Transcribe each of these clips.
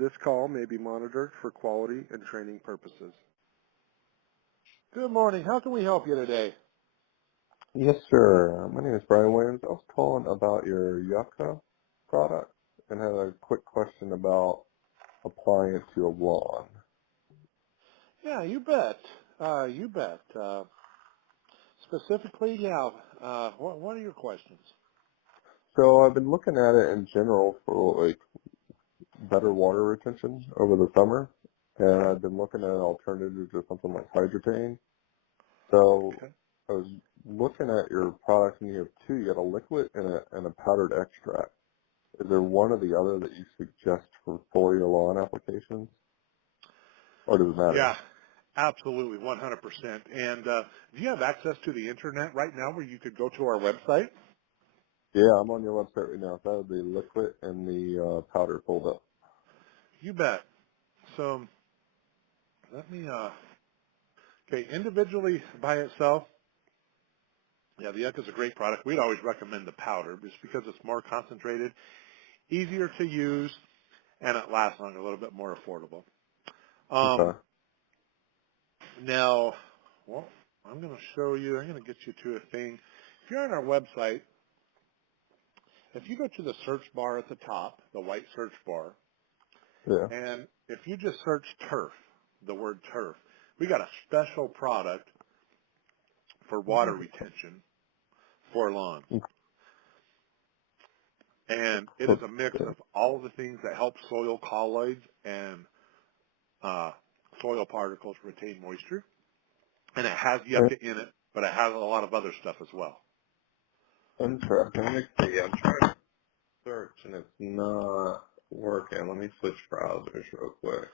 This call may be monitored for quality and training purposes. Good morning. How can we help you today? Yes, sir. My name is Brian Williams. I was calling about your Yucca product and had a quick question about applying it to a lawn. Yeah, you bet. You bet. Specifically, yeah. What are your questions? So I've been looking at it in general for like better water retention over the summer, and Okay. I've been looking at alternatives to something like hydrotain. So Okay. I was looking at your product, and you have two. You got a liquid and a powdered extract. Is there one or the other that you suggest for foliar lawn applications, or does it matter? Yeah, absolutely, 100%. And do you have access to the internet right now where you could go to our website? Yeah, I'm on your website right now. So I have the liquid and the powder pulled up. You bet. So let me, okay, individually by itself, yeah, the Yucca is a great product. We'd always recommend the powder just because it's more concentrated, easier to use, and it lasts longer, a little bit more affordable. Okay. Now, well, I'm going to show you, I'm going to get you to a thing. If you're on our website, if you go to the search bar at the top, the white search bar, Yeah. and if you just search turf, the word turf, we got a special product for water retention for lawns. And it is a mix Okay. of all of the things that help soil colloids and soil particles retain moisture. And it has yucca in it, but it has a lot of other stuff as well. Interesting. Let me see. I'm trying to search and it's not working. Let me switch browsers real quick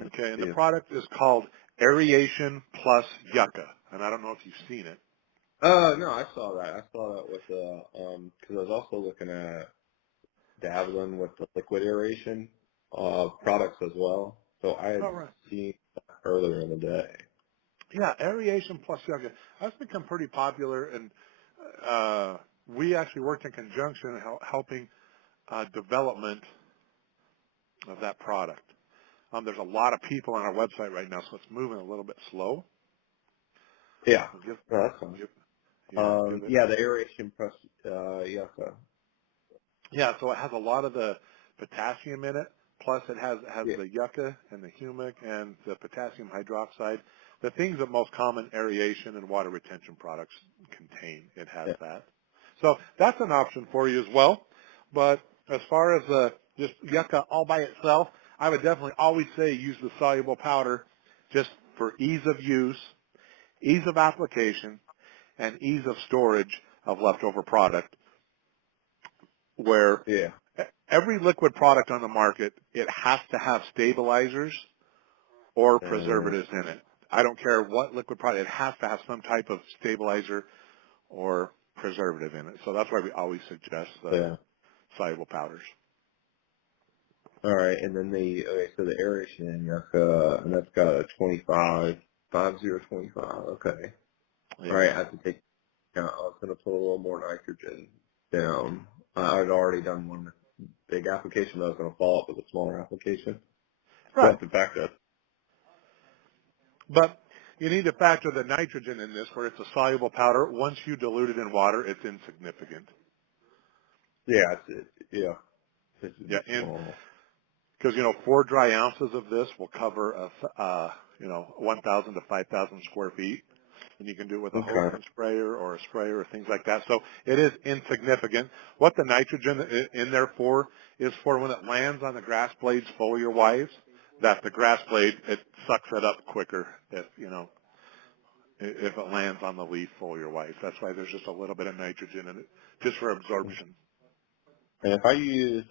and Okay, and see the if. product is called Aeration plus Yucca. And I don't know if you've seen it. No, I saw that. I saw that with the because I was also looking at dabbling with the liquid aeration products as well. So I had All right. seen that earlier in the day. Yeah, Aeration plus Yucca. That's become pretty popular, and we actually worked in conjunction helping development of that product. There's a lot of people on our website right now, so it's moving a little bit slow. Yeah, So no, that's fine. give it. Yeah, the aeration press, yucca. Yeah, so it has a lot of the potassium in it. Plus, it has Yeah, the yucca and the humic and the potassium hydroxide. The things that most common aeration and water retention products contain, it has yeah. that. So that's an option for you as well. But as far as just yucca all by itself, I would definitely always say use the soluble powder just for ease of use, ease of application, and ease of storage of leftover product where Yeah. every liquid product on the market, it has to have stabilizers or Uh, preservatives in it. I don't care what liquid product, it has to have some type of stabilizer or preservative in it. So that's why we always suggest the yeah. soluble powders. All right, and then so the aeration in yucca, and that's got a 25, 5025. Okay. All right, Yeah. I have to take. I was gonna put a little more nitrogen down. I'd already done one big application, but I was gonna follow up with a smaller application. So I Right. have to back that. But you need to factor the nitrogen in this where it's a soluble powder. Once you dilute it in water, it's insignificant. Yeah, yeah, this is Yeah. a And small. because, 4 dry ounces of this will cover, 1,000 to 5,000 square feet. And you can do it with a hose Okay. and sprayer or a sprayer or things like that. So it is insignificant. What the nitrogen in there for is for when it lands on the grass blades foliar wise, that the grass blade, it sucks it up quicker if it lands on the leaf foliar wise. That's why there's just a little bit of nitrogen in it, just for absorption. And if I use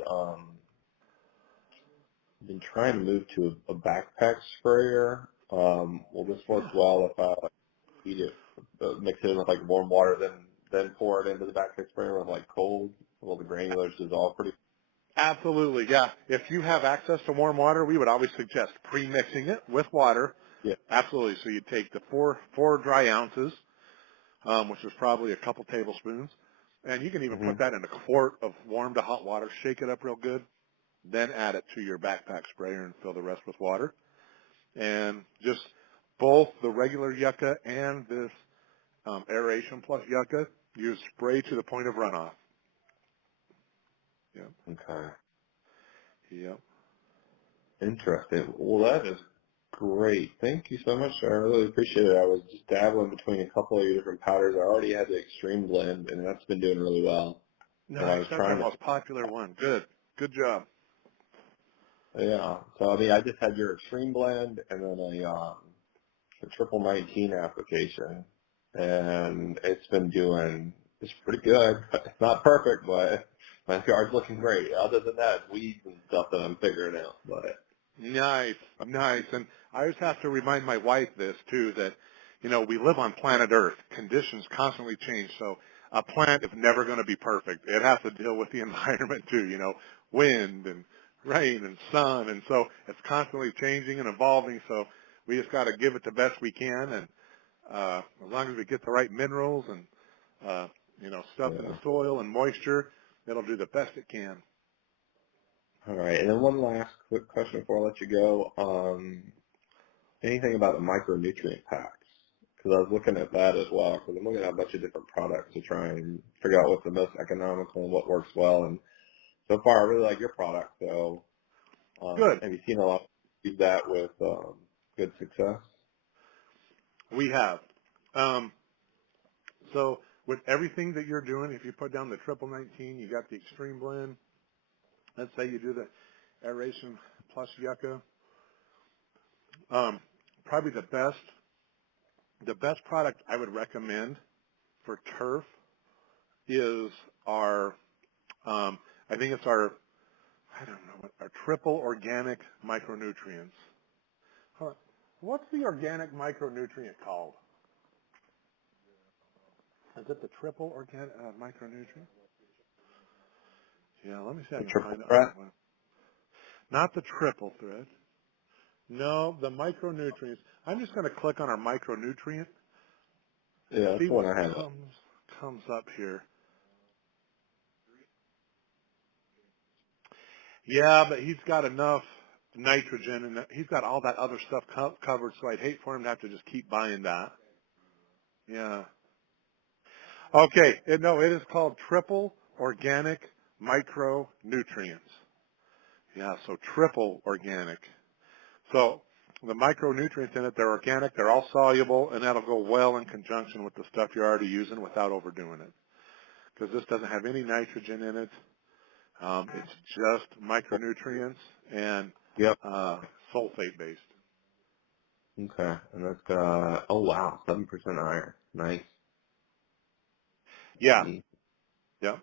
been trying to move to a backpack sprayer. Will this work Yeah. well if I heat it, mix it in with like warm water, then pour it into the backpack sprayer with like cold? Will the granulars dissolve pretty? Absolutely, yeah. If you have access to warm water, we would always suggest pre-mixing it with water. Yeah. Absolutely. So you take the four dry ounces, which is probably a couple tablespoons, and you can even Hmm. put that in a quart of warm to hot water. Shake it up real good. then add it to your backpack sprayer and fill the rest with water. And just both the regular yucca and this Aeration plus yucca, you spray to the point of runoff. Yep. Okay. Yep. Interesting. Well, that is great. Thank you so much, sir. I really appreciate it. I was just dabbling between a couple of your different powders. I already had the extreme blend, and that's been doing really well. And I Nice. was That's our trying to, most popular one. Good. Good job. yeah. So I mean, I just had your extreme blend, and then a triple 19 application, and it's pretty good. It's not perfect, but my yard's looking great. Other than that, weeds and stuff that I'm figuring out. But Nice, nice. And I always have to remind my wife this too, that, we live on planet Earth. Conditions constantly change. So a plant is never going to be perfect. It has to deal with the environment too, wind and rain and sun. And so it's constantly changing and evolving. So we just got to give it the best we can. And, as long as we get the right minerals and, stuff in the yeah. soil and moisture, it'll do the best it can. All right. And then one last quick question before I let you go. Anything about the micronutrient packs? Because I was looking at that as well. Because I'm looking at a bunch of different products to try and figure out what's the most economical and what works well. And so far, I really like your product. So, Good. have you seen a lot use that with good success? We have. Um, So with everything that you're doing, if you put down the triple 19, you got the extreme blend. Let's say you do the aeration plus yucca. Probably the best product I would recommend for turf is our, I think it's our, I don't know, our triple organic micronutrients. Hold on. What's the organic micronutrient called? Is it the triple organic micronutrient? Yeah, let me see if The I can triple find it on threat? the web. Not the triple thread. No, the micronutrients. I'm just going to click on our micronutrient and Yeah, that's see the one what I have. comes up here. Yeah, but he's got enough nitrogen and he's got all that other stuff covered, so I'd hate for him to have to just keep buying that. Yeah. Okay. No, it is called triple organic micronutrients. Yeah, so triple organic. So the micronutrients in it, they're organic, they're all soluble, and that'll go well in conjunction with the stuff you're already using without overdoing it. Because this doesn't have any nitrogen in it. It's just micronutrients and Yep. sulfate based. Okay. And that's got, oh wow, 7% iron. Nice. Yeah, Neat. yeah.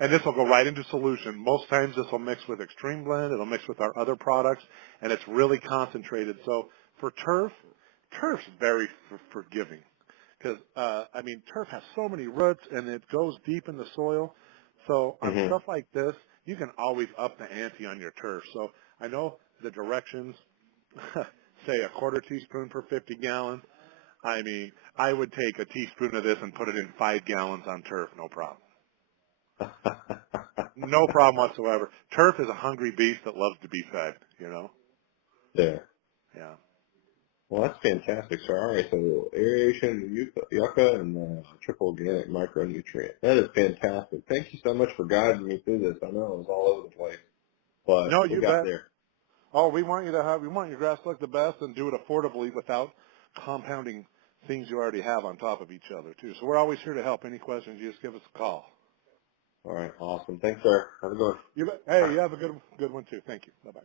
And this will go right into solution. Most times this will mix with Extreme Blend. It'll mix with our other products, and it's really concentrated. So for turf's very forgiving. Because turf has so many roots and it goes deep in the soil. So on Hmm. stuff like this, you can always up the ante on your turf. So I know the directions say a quarter teaspoon per 50 gallons. I would take a teaspoon of this and put it in 5 gallons on turf, no problem. No problem whatsoever. Turf is a hungry beast that loves to be fed. Yeah. Yeah. Well, that's fantastic. So, all right, so aeration, yucca, and triple organic micronutrient. That is fantastic. Thank you so much for guiding me through this. I know it was all over the place, but No, we you got bet. there. Oh, we want your grass look the best and do it affordably without compounding things you already have on top of each other too. So we're always here to help. Any questions, you just give us a call. All right, awesome. Thanks, sir. Have a good one. You bet. Hey, you have a good one too. Thank you. Bye bye.